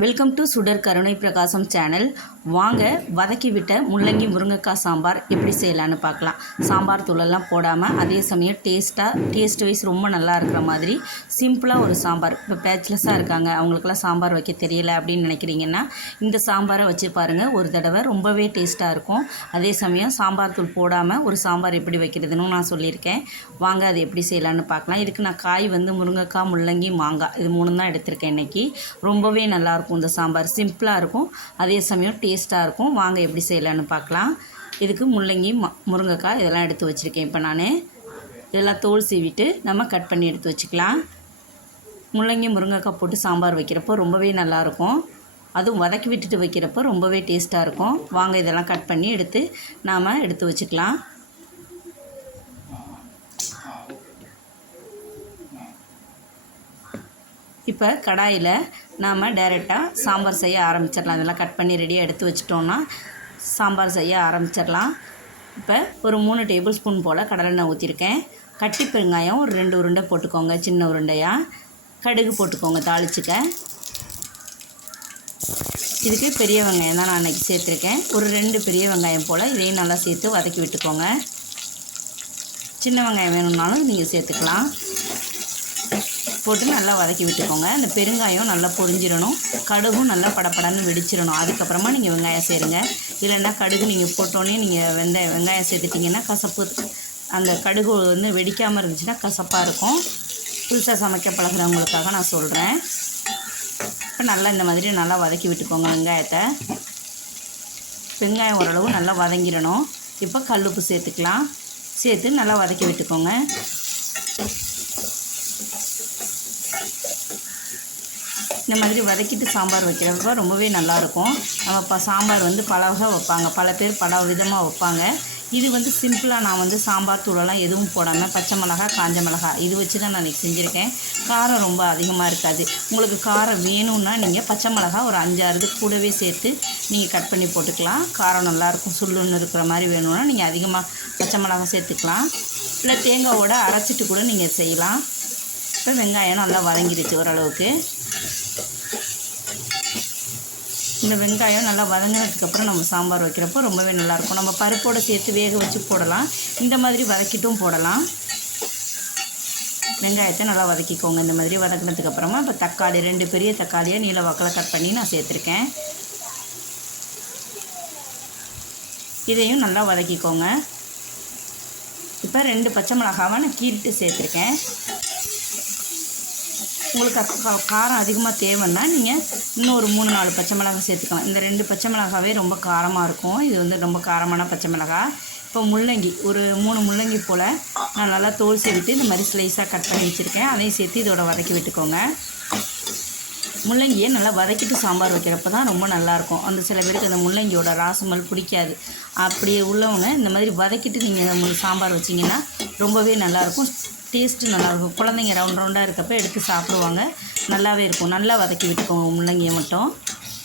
Welcome to சுடர் கருணை பிரகாசம் சேனல் வாங்க வதக்கி விட்ட முள்ளங்கி முருங்கைக்காய் சாம்பார் எப்படி செய்யலான்னு பார்க்கலாம். சாம்பார் தூளெல்லாம் போடாமல் அதே சமயம் டேஸ்ட்டாக டேஸ்ட் வைஸ் ரொம்ப நல்லா இருக்கிற மாதிரி சிம்பிளாக ஒரு சாம்பார். இப்போ பேச்லெஸ்ஸாக இருக்காங்க. அவங்களுக்கெல்லாம் சாம்பார் வைக்க தெரியல அப்படின்னு நினைக்கிறீங்கன்னா இந்த சாம்பாரை வச்சு பாருங்கள் ஒரு தடவை ரொம்பவே டேஸ்ட்டாக இருக்கும். அதே சமயம் சாம்பார் தூள் போடாமல் ஒரு சாம்பார் எப்படி வைக்கிறதுன்னு நான் சொல்லியிருக்கேன். வாங்க அது எப்படி செய்யலான்னு பார்க்கலாம். இதுக்கு நான் காய் வந்து முருங்கைக்காய் முள்ளங்கி மாங்காய் இது மூணு தான் எடுத்திருக்கேன் இன்றைக்கி ரொம்பவே இருக்கும். இந்த சாம்பார் சிம்பிளாக இருக்கும். அதே சமயம் டேஸ்ட்டாக இருக்கும். வாங்க எப்படி செய்யலான்னு பார்க்கலாம். இதுக்கு முள்ளங்கி ம முருங்கைக்காய் இதெல்லாம் எடுத்து வச்சுருக்கேன். இப்போ நான் இதெல்லாம் தோல் சீவிட்டு நம்ம கட் பண்ணி எடுத்து வச்சுக்கலாம். முள்ளங்கி முருங்கைக்காய் போட்டு சாம்பார் வைக்கிறப்போ ரொம்பவே நல்லாயிருக்கும் அதுவும் வதக்கி விட்டுட்டு வைக்கிறப்போ ரொம்பவே டேஸ்ட்டாக இருக்கும். வாங்க இதெல்லாம் கட் பண்ணி எடுத்து நாம் எடுத்து வச்சுக்கலாம். இப்போ கடாயில் நாம் டைரெக்டாக சாம்பார் செய்ய ஆரம்பிச்சிடலாம். இதெல்லாம் கட் பண்ணி ரெடியாக எடுத்து வச்சிட்டோன்னா சாம்பார் செய்ய ஆரம்பிச்சிடலாம். இப்போ ஒரு மூணு டேபிள் ஸ்பூன் போல் கடலெண்ணெய் ஊற்றிருக்கேன் கட்டி பெருங்காயம் ஒரு ரெண்டு உருண்டை போட்டுக்கோங்க சின்ன உருண்டையாக கடுகு போட்டுக்கோங்க தாளிச்சுக்க. இதுக்கு பெரிய வெங்காயம் தான் நான் அன்றைக்கி சேர்த்துருக்கேன். ஒரு ரெண்டு பெரிய வெங்காயம் போல் இதையும் நல்லா சேர்த்து வதக்கி விட்டுக்கோங்க. சின்ன வெங்காயம் வேணும்னாலும் நீங்கள் சேர்த்துக்கலாம். போட்டு நல்லா வதக்கி விட்டுக்கோங்க. அந்த பெருங்காயம் நல்லா பொரிஞ்சிடணும். கடுகும் நல்லா படப்படன்னு வெடிச்சிடணும். அதுக்கப்புறமா நீங்கள் வெங்காயம் சேருங்க. இல்லைன்னா கடுகு நீங்கள் போட்டோன்னே நீங்கள் வெந்தய வெங்காயம் சேர்த்துட்டிங்கன்னா கசப்பு அந்த கடுகு வந்து வெடிக்காமல் இருந்துச்சுன்னா கசப்பாக இருக்கும். புதுசாக சமைக்க பழகிறவங்களுக்காக நான் சொல்கிறேன் இப்போ நல்லா இந்த மாதிரி நல்லா வதக்கி விட்டுக்கோங்க வெங்காயத்தை. வெங்காயம் ஓரளவு நல்லா வதங்கிடணும். இப்போ கல்லுப்பு சேர்த்துக்கலாம். சேர்த்து நல்லா வதக்கி விட்டுக்கோங்க. இந்த மாதிரி வதக்கிட்டு சாம்பார் வைக்கிறப்ப ரொம்பவே நல்லாயிருக்கும். நம்ம இப்போ சாம்பார் வந்து பல வகை வைப்பாங்க. பல பேர் பல விதமாக வைப்பாங்க. இது வந்து சிம்பிளாக நான் வந்து சாம்பார் தூளெல்லாம் எதுவும் போடாமல் பச்சை மிளகா காஞ்ச மிளகா இது வச்சு தான் நான் செஞ்சுருக்கேன். காரம் ரொம்ப அதிகமாக இருக்காது. உங்களுக்கு காரம் வேணும்னா நீங்கள் பச்சை மிளகா ஒரு அஞ்சாறு இது கூடவே சேர்த்து நீங்கள் கட் பண்ணி போட்டுக்கலாம். காரம் நல்லாயிருக்கும். சுள்ளுன்னு இருக்கிற மாதிரி வேணும்னா நீங்கள் அதிகமாக பச்சை மிளகா சேர்த்துக்கலாம். இல்லை தேங்காவோட அரைச்சிட்டு கூட நீங்கள் செய்யலாம். இப்போ வெங்காயம் நல்லா வதங்கிடுச்சு ஓரளவுக்கு. இந்த வெங்காயம் நல்லா வதங்கினதுக்கப்புறம் நம்ம சாம்பார் வைக்கிறப்போ ரொம்பவே நல்லாயிருக்கும் நம்ம பருப்போடு சேர்த்து வேக வச்சு போடலாம். இந்த மாதிரி வதக்கிட்டும் போடலாம். வெங்காயத்தை நல்லா வதக்கிக்கோங்க. இந்த மாதிரி வதக்கினதுக்கப்புறமா இப்போ தக்காளி ரெண்டு பெரிய தக்காளியை நீல வாக்கில் கட் பண்ணி நான் சேர்த்துருக்கேன். இதையும் நல்லா வதக்கிக்கோங்க. இப்போ ரெண்டு பச்சை மிளகாவை நான் கீறிட்டு சேர்த்துருக்கேன். உங்களுக்கு காரம் அதிகமாக தேவைன்னா நீங்கள் இன்னும் ஒரு மூணு நாலு பச்சை மிளகாய் சேர்த்துக்கலாம். இந்த ரெண்டு பச்சை மிளகாவே ரொம்ப காரமாக இருக்கும். இது வந்து ரொம்ப காரமான பச்சை மிளகாய் இப்போ முள்ளங்கி ஒரு மூணு முள்ளங்கி போல் நான் நல்லா தோல் சீவிட்டு இந்த மாதிரி ஸ்லைஸாக கட் பண்ணி வச்சுருக்கேன். அதையும் சேர்த்து இதோட வதக்கி விட்டுக்கோங்க. முள்ளங்கியை நல்லா வதக்கிட்டு சாம்பார் வைக்கிறப்ப தான் ரொம்ப நல்லாயிருக்கும் அந்த சில பேருக்கு அந்த முள்ளங்கியோட ராசமல் பிடிக்காது. அப்படியே உள்ளவங்க இந்த மாதிரி வதக்கிட்டு நீங்கள் சாம்பார் வச்சிங்கன்னா ரொம்பவே நல்லாயிருக்கும் டேஸ்ட்டு நல்லாயிருக்கும். குழந்தைங்க ரவுண்ட் ரவுண்டாக இருக்கப்போ எடுத்து சாப்பிடுவாங்க. நல்லாவே இருக்கும். நல்லா வதக்கி விட்டுக்கோங்க முள்ளங்கியை மட்டும்.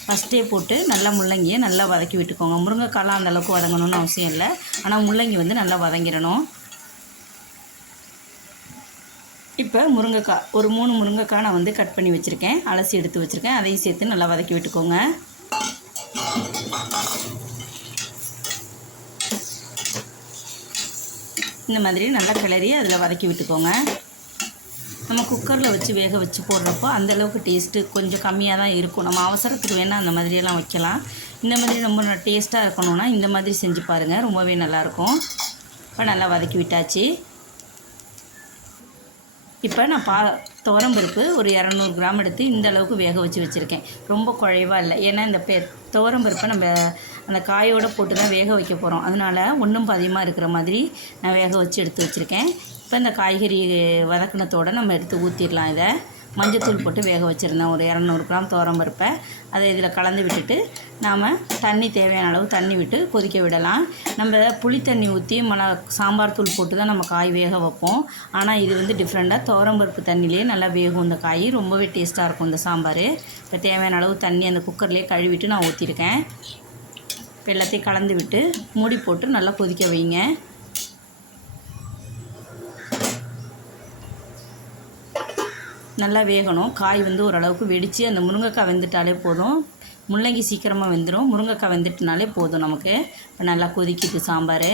ஃபஸ்ட்டே போட்டு நல்லா முள்ளங்கியை நல்லா வதக்கி விட்டுக்கோங்க. முருங்கைக்காலாம் அந்தளவுக்கு வதங்கணும்னு அவசியம் இல்லை. ஆனால் முள்ளங்கி வந்து நல்லா வதங்கிடணும். இப்போ முருங்கைக்காய் ஒரு மூணு முருங்கைக்காய் நான் வந்து கட் பண்ணி வச்சுருக்கேன். அலசி எடுத்து வச்சுருக்கேன். அதையும் சேர்த்து நல்லா வதக்கி விட்டுக்கோங்க. இந்த மாதிரி நல்லா கிளறி அதில் வதக்கி விட்டுக்கோங்க. நம்ம குக்கரில் வச்சு வேக வச்சு போடுறப்போ அந்தளவுக்கு டேஸ்ட்டு கொஞ்சம் கம்மியாக தான் இருக்கும். நம்ம அவசரத்துக்கு வேணால் அந்த மாதிரியெல்லாம் வைக்கலாம். இந்த மாதிரி ரொம்ப டேஸ்ட்டாக இருக்கணும்னா இந்த மாதிரி செஞ்சு பாருங்கள் ரொம்பவே நல்லாயிருக்கும். இப்போ நல்லா வதக்கி விட்டாச்சு. இப்போ நான் பா துவரம்பருப்பு ஒரு இரநூறு கிராம் எடுத்து இந்த அளவுக்கு வேக வச்சு வச்சுருக்கேன். ரொம்ப குழைவாக இல்லை. ஏன்னா இந்த பெ துவரம்பருப்பை நம்ம அந்த காயோடு போட்டு தான் வேக வைக்க போகிறோம். அதனால் ஒன்றும் பதிகமாக இருக்கிற மாதிரி நான் வேக வச்சு எடுத்து வச்சுருக்கேன். இப்போ இந்த காய்கறி வதக்கினத்தோடு நம்ம எடுத்து ஊற்றிடலாம் இதை. மஞ்சத்தூள் போட்டு வேக வச்சுருந்தேன். ஒரு இரநூறு கிராம் துவரம்பருப்பை அதை இதில் கலந்து விட்டுட்டு நாம் தண்ணி தேவையான அளவு தண்ணி விட்டு கொதிக்க விடலாம். நம்ம புளி தண்ணி ஊற்றி மிள சாம்பார் தூள் போட்டு தான் நம்ம காய் வேக வைப்போம். ஆனால் இது வந்து டிஃப்ரெண்ட்டாக துவரம்பருப்பு தண்ணியிலே நல்லா வேகும் இந்த காய். ரொம்பவே டேஸ்ட்டாக இருக்கும் இந்த சாம்பார். இப்போ தேவையான அளவு தண்ணி அந்த குக்கர்லேயே கழுவிட்டு நான் ஊற்றிருக்கேன் இப்போ எல்லாத்தையும் கலந்து விட்டு மூடி போட்டு நல்லா கொதிக்க வைங்க. நல்லா வேகணும். காய் வந்து ஓரளவுக்கு வெடித்து அந்த முருங்கைக்காய் வெந்துட்டாலே போதும். முள்ளங்கி சீக்கிரமாக வெந்துடும் முருங்கைக்காய் வெந்துட்டுனாலே போதும் நமக்கு. இப்போ நல்லா கொதிக்குது சாம்பார்.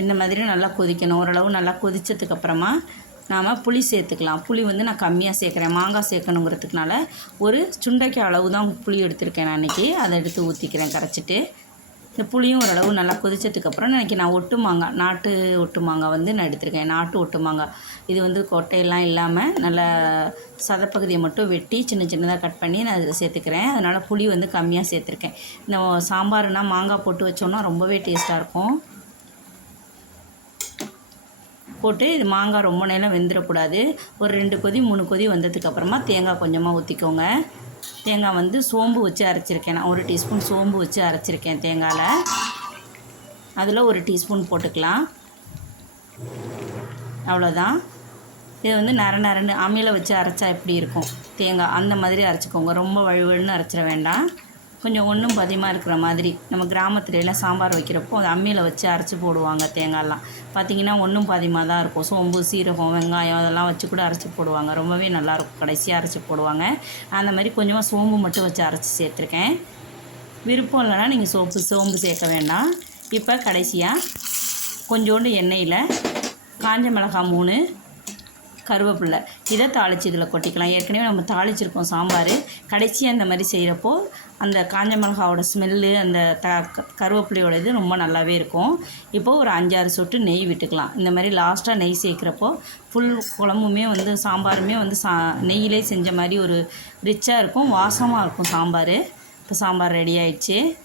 இந்த மாதிரி நல்லா கொதிக்கணும். ஓரளவு நல்லா கொதித்ததுக்கப்புறமா நாம் புளி சேர்த்துக்கலாம். புளி வந்து நான் கம்மியாக சேர்க்குறேன். மாங்காய் சேர்க்கணுங்கிறதுக்குனால ஒரு சுண்டைக்காய் அளவு தான் புளி எடுத்திருக்கேன் நான் அன்றைக்கி அதை எடுத்து ஊற்றிக்கிறேன் கரைச்சிட்டு. இந்த புளியும் ஓரளவு நல்லா கொதிச்சதுக்கப்புறம் இன்றைக்கி நான் ஒட்டு மாங்காய் நாட்டு ஒட்டு மாங்காய் வந்து நான் எடுத்திருக்கேன். நாட்டு ஒட்டு மாங்காய் இது வந்து கொட்டையெல்லாம் இல்லாமல் நல்லா சதப்பகுதியை மட்டும் வெட்டி சின்ன சின்னதாக கட் பண்ணி நான் அதில் சேர்த்துக்கிறேன். அதனால் புளி வந்து கம்மியாக சேர்த்துருக்கேன். இந்த சாம்பார்னால் மாங்காய் போட்டு வச்சோன்னா ரொம்பவே டேஸ்ட்டாக இருக்கும். போட்டு இது மாங்காய் ரொம்ப நேரம் வெந்துடக்கூடாது ஒரு ரெண்டு கொதி மூணு கொதி வந்ததுக்கப்புறமா தேங்காய் கொஞ்சமாக ஊற்றிக்கோங்க தேங்காய் வந்து சோம்பு வச்சு அரைச்சிருக்கேன். நான் ஒரு டீஸ்பூன் சோம்பு வச்சு அரைச்சிருக்கேன் தேங்காயில். அதில் ஒரு டீஸ்பூன் போட்டுக்கலாம். அவ்வளோதான் இது வந்து நர நரன்னு அம்மியில் வச்சு அரைச்சா எப்படி இருக்கும்? தேங்காய் அந்த மாதிரி அரைச்சிக்கோங்க. ரொம்ப வழுவழுன்னு அரைச்சிட வேண்டாம். கொஞ்சம் ஒன்றும் பதியமாக இருக்கிற மாதிரி. நம்ம கிராமத்துல எல்லாம் சாம்பார் வைக்கிறப்போ அது அம்மியில் வச்சு அரைச்சி போடுவாங்க தேங்காயெல்லாம் பார்த்தீங்கன்னா ஒன்றும் பதியமாக தான் இருக்கும். சோம்பு சீரகம் வெங்காயம் அதெல்லாம் வச்சு கூட அரைச்சி போடுவாங்க. ரொம்பவே நல்லாயிருக்கும் கடைசியாக அரைச்சி போடுவாங்க. அந்த மாதிரி கொஞ்சமாக சோம்பு மட்டும் வச்சு அரைச்சி சேர்த்துருக்கேன். விருப்பம் இல்லைன்னா நீங்கள் சோப்பு சோம்பு சேர்க்க வேண்டாம். இப்போ கடைசியாக கொஞ்சோண்டு எண்ணெயில் காஞ்ச மிளகாய் மூணு கருவேப்பில்லை. இதை தாளித்து இதில் கொட்டிக்கலாம். ஏற்கனவே நம்ம தாளிச்சிருக்கோம் சாம்பார். கடைசியாக அந்த மாதிரி செய்கிறப்போ அந்த காஞ்ச மிளகாவோட ஸ்மெல்லு அந்த த க- கருவேப்பிலையோட இது ரொம்ப நல்லாவே இருக்கும். இப்போது ஒரு அஞ்சாறு சொட்டு நெய் விட்டுக்கலாம். இந்த மாதிரி லாஸ்ட்டாக நெய் சேர்க்குறப்போ ஃபுல் குழம்புமே வந்து சாம்பாருமே வந்து சா நெய்யிலே செஞ்ச மாதிரி ஒரு ரிச்சாக இருக்கும் வாசமாக இருக்கும் சாம்பார். இப்போ சாம்பார் ரெடி ஆயிடுச்சு.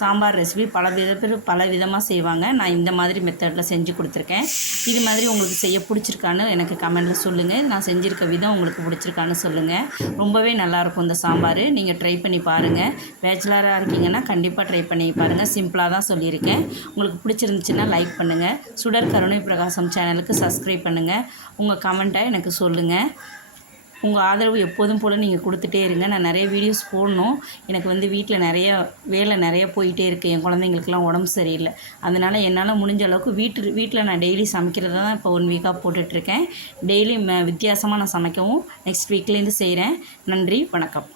சாம்பார் ரெசிபி பல வித பேர் பல விதமாக செய்வாங்க. நான் இந்த மாதிரி மெத்தடில் செஞ்சு கொடுத்துருக்கேன். இது மாதிரி உங்களுக்கு செய்ய பிடிச்சிருக்கான்னு எனக்கு கமெண்டில் சொல்லுங்கள் நான் செஞ்சுருக்க விதம் உங்களுக்கு பிடிச்சிருக்கான்னு சொல்லுங்கள் ரொம்பவே நல்லாயிருக்கும் இந்த சாம்பார். நீங்கள் ட்ரை பண்ணி பாருங்கள் பேச்சுலராக இருக்கீங்கன்னா கண்டிப்பாக ட்ரை பண்ணி பாருங்கள் சிம்பிளாக தான் சொல்லியிருக்கேன். உங்களுக்கு பிடிச்சிருந்துச்சுன்னா லைக் பண்ணுங்கள் சுடர் கருணை பிரகாசம் சேனலுக்கு சப்ஸ்கிரைப் பண்ணுங்கள் உங்கள் கமெண்ட்டை எனக்கு சொல்லுங்கள் உங்கள் ஆதரவு எப்போதும் போல் நீங்கள் கொடுத்துட்டே இருங்க. நான் நிறைய வீடியோஸ் போடணும். எனக்கு வந்து வீட்டில் நிறைய வேலை நிறைய போயிட்டே இருக்குது என் குழந்தைங்களுக்குலாம் உடம்பு சரியில்லை. அதனால் என்னால் முடிஞ்ச அளவுக்கு வீட்டு வீட்டில் நான் டெய்லி சமைக்கிறத தான் இப்போ ஒன் வீக்காக போட்டுட்ருக்கேன் டெய்லி வித்தியாசமாக நான் சமைக்கவும் நெக்ஸ்ட் வீக்லேருந்து செய்கிறேன் நன்றி வணக்கம்.